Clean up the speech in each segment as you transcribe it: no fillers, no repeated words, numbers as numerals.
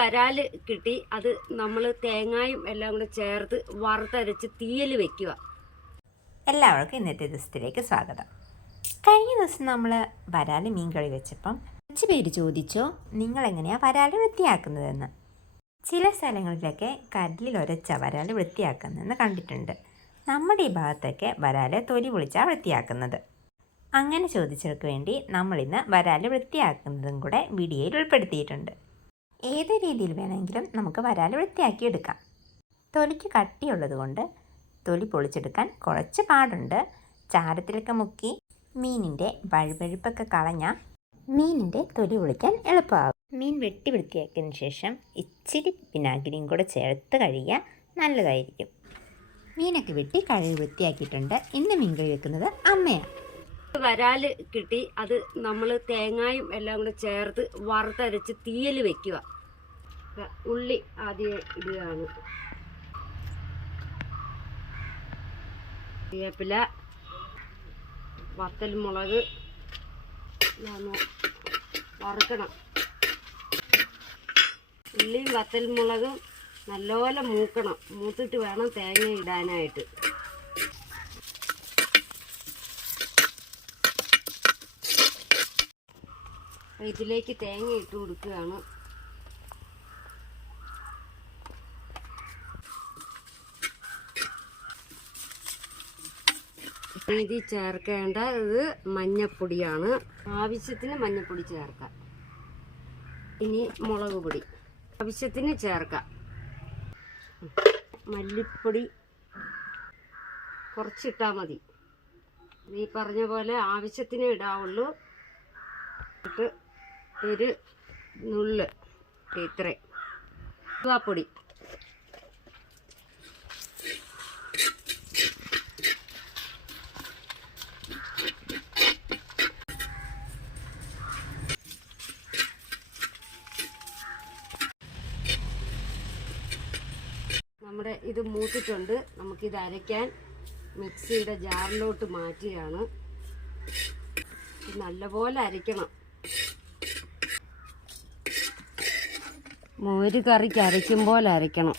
വരാല് കിട്ടി. അത് നമ്മൾ തേങ്ങായും എല്ലാം കൂടെ ചേർത്ത് വറുത്തരച്ച് തീയൽ വെക്കുക. എല്ലാവർക്കും ഇന്നത്തെ ദിവസത്തിലേക്ക് സ്വാഗതം. കഴിഞ്ഞ ദിവസം നമ്മൾ വരാല് മീൻ കറി വെച്ചപ്പം കുറച്ച് പേര് ചോദിച്ചോ നിങ്ങളെങ്ങനെയാണ് വരാല് വൃത്തിയാക്കുന്നതെന്ന്. ചില സ്ഥലങ്ങളിലൊക്കെ കല്ലിൽ ഉരച്ച വരാല് വൃത്തിയാക്കുന്നതെന്ന് കണ്ടിട്ടുണ്ട്. നമ്മുടെ ഈ ഭാഗത്തൊക്കെ വരാല് തൊലി പൊളിച്ചാണ് വൃത്തിയാക്കുന്നത്. അങ്ങനെ ചോദിച്ചവർക്ക് വേണ്ടി നമ്മളിന്ന് വരാല് വൃത്തിയാക്കുന്നതും കൂടെ വീഡിയോയിൽ ഉൾപ്പെടുത്തിയിട്ടുണ്ട്. ഏത് രീതിയിൽ വേണമെങ്കിലും നമുക്ക് വരാല് വൃത്തിയാക്കിയെടുക്കാം. തൊലിക്ക് കട്ടിയുള്ളത് കൊണ്ട് തൊലി പൊളിച്ചെടുക്കാൻ കുറച്ച് പാടുണ്ട്. ചാരത്തിലൊക്കെ മുക്കി മീനിൻ്റെ വഴുവഴുപ്പൊക്കെ കളഞ്ഞാൽ മീനിൻ്റെ തൊലി പൊളിക്കാൻ എളുപ്പമാകും. മീൻ വെട്ടി വൃത്തിയാക്കിയതിന് ശേഷം ഇച്ചിരി വിനാഗിരിയും കൂടെ ചേർത്ത് കഴുകിയാൽ നല്ലതായിരിക്കും. മീനൊക്കെ വെട്ടി കഴുകി വൃത്തിയാക്കിയിട്ടുണ്ട്. ഇന്ന് മീൻ കറി വെക്കുന്നത് അമ്മയാണ്. വരാല് കിട്ടി. അത് നമ്മൾ തേങ്ങായും എല്ലാം കൂടെ ചേർത്ത് വറുത്തരച്ച് തീയൽ വെക്കുക. ഉള്ളി ആദ്യം ഇടുകയാണ്. വേപ്പില, വത്തൽമുളക് വറുക്കണം. ഉള്ളിയും വത്തൽമുളകും നല്ലപോലെ മൂക്കണം. മൂത്തിട്ട് വേണം തേങ്ങ ഇടാനായിട്ട്. ഇതിലേക്ക് തേങ്ങ ഇട്ട് കൊടുക്കുകയാണ്. ഇതിൽ ചേർക്കേണ്ടത് മഞ്ഞപ്പൊടിയാണ്. ആവശ്യത്തിന് മഞ്ഞപ്പൊടി ചേർക്കാം. ഇനി മുളക് പൊടി ആവശ്യത്തിന് ചേർക്കാം. മല്ലിപ്പൊടി കുറച്ചിട്ടാൽ മതി. ഈ പറഞ്ഞ പോലെ ആവശ്യത്തിന് ഇടാവുള്ളൂ. ഇട്ട് ഒരു നുള്ള് ഇത്രയും ഉലുവാപ്പൊടി, നമ്മുടെ ഇത് മൂത്തിട്ടുണ്ട്. നമുക്കിത് അരയ്ക്കാൻ മിക്സിയുടെ ജാറിലോട്ട് മാറ്റുകയാണ്. നല്ലപോലെ അരയ്ക്കണം. മോര് കറിക്ക് അരയ്ക്കും പോലെ അരയ്ക്കണം.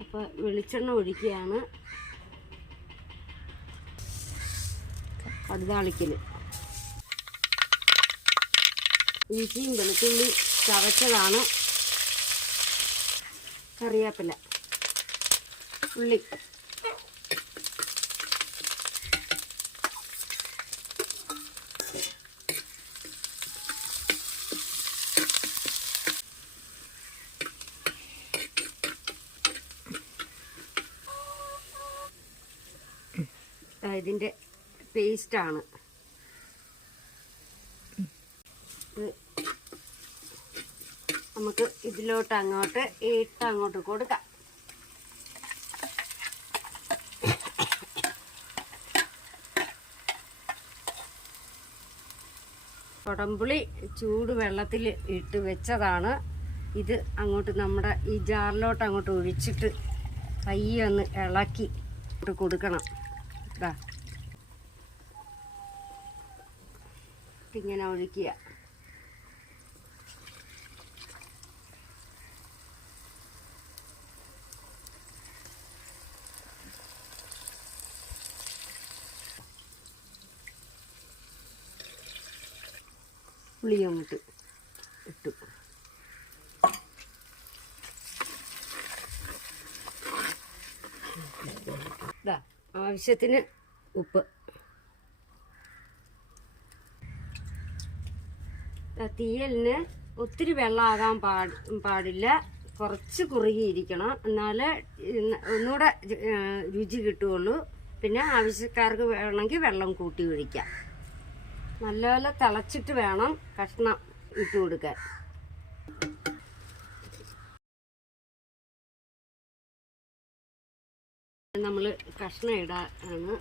അപ്പോൾ വെളിച്ചെണ്ണ ഒഴിക്കുകയാണ്. കടുതാളിക്കൽ ഇഞ്ചിയും വെളുത്തുള്ളി ചതച്ചതാണ്. കറിവേപ്പില, ഉള്ളി, ഇതിൻ്റെ പേസ്റ്റാണ്. നമുക്ക് ഇതിലോട്ട് അങ്ങോട്ട് കൊടുക്കാം. കൊടംപുളി ചൂടുവെള്ളത്തിൽ ഇട്ട് വെച്ചതാണ്. ഇത് അങ്ങോട്ട് നമ്മുടെ ഈ ജാറിലോട്ട് അങ്ങോട്ട് ഒഴിച്ചിട്ട് പയ്യെ ഒന്ന് ഇളക്കി കൊടുക്കണം. ഇങ്ങനെ ഒഴിക്കുക. പുളിയമിട്ട് ഇട്ടു. ആവശ്യത്തിന് ഉപ്പ്. തീയലിന് ഒത്തിരി വെള്ളമാകാൻ പാടില്ല. കുറച്ച് കുറുകിയിരിക്കണം. എന്നാലേ ഒന്നുകൂടെ രുചി കിട്ടുകയുള്ളൂ. പിന്നെ ആവശ്യക്കാർക്ക് വേണമെങ്കിൽ വെള്ളം കൂട്ടി ഒഴിക്കാം. നല്ലപോലെ തിളച്ചിട്ട് വേണം കഷ്ണം ഇട്ട് കൊടുക്കാൻ. നമ്മൾ കഷ്ണം ഇടാണ്.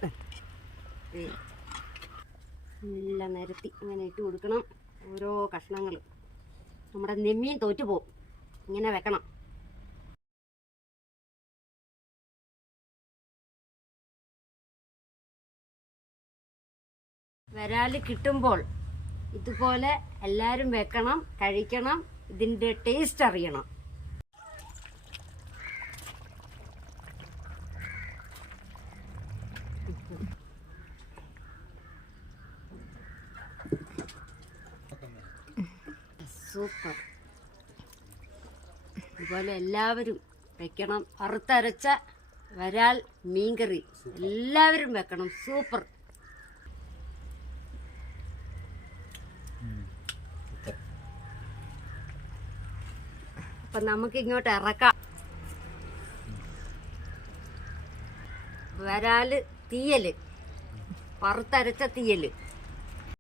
നല്ല നിരത്തി ഇങ്ങനെ ഇട്ട് കൊടുക്കണം. ഓരോ കഷ്ണങ്ങൾ നമ്മുടെ നെമ്മീൻ തോറ്റുപോകും. ഇങ്ങനെ വെക്കണം. വരാല് കിട്ടുമ്പോൾ ഇതുപോലെ എല്ലാവരും വെക്കണം, കഴിക്കണം, ഇതിൻ്റെ ടേസ്റ്റ് അറിയണം. സൂപ്പർ. ഇതുപോലെ എല്ലാവരും വെക്കണം. വറുത്തരച്ച വരാൽ മീൻകറി എല്ലാവരും വെക്കണം. സൂപ്പർ. അപ്പം നമുക്ക് ഇങ്ങോട്ട് ഇറക്കാം. വരാല് തീയല്, വറുത്തരച്ച തീയല്.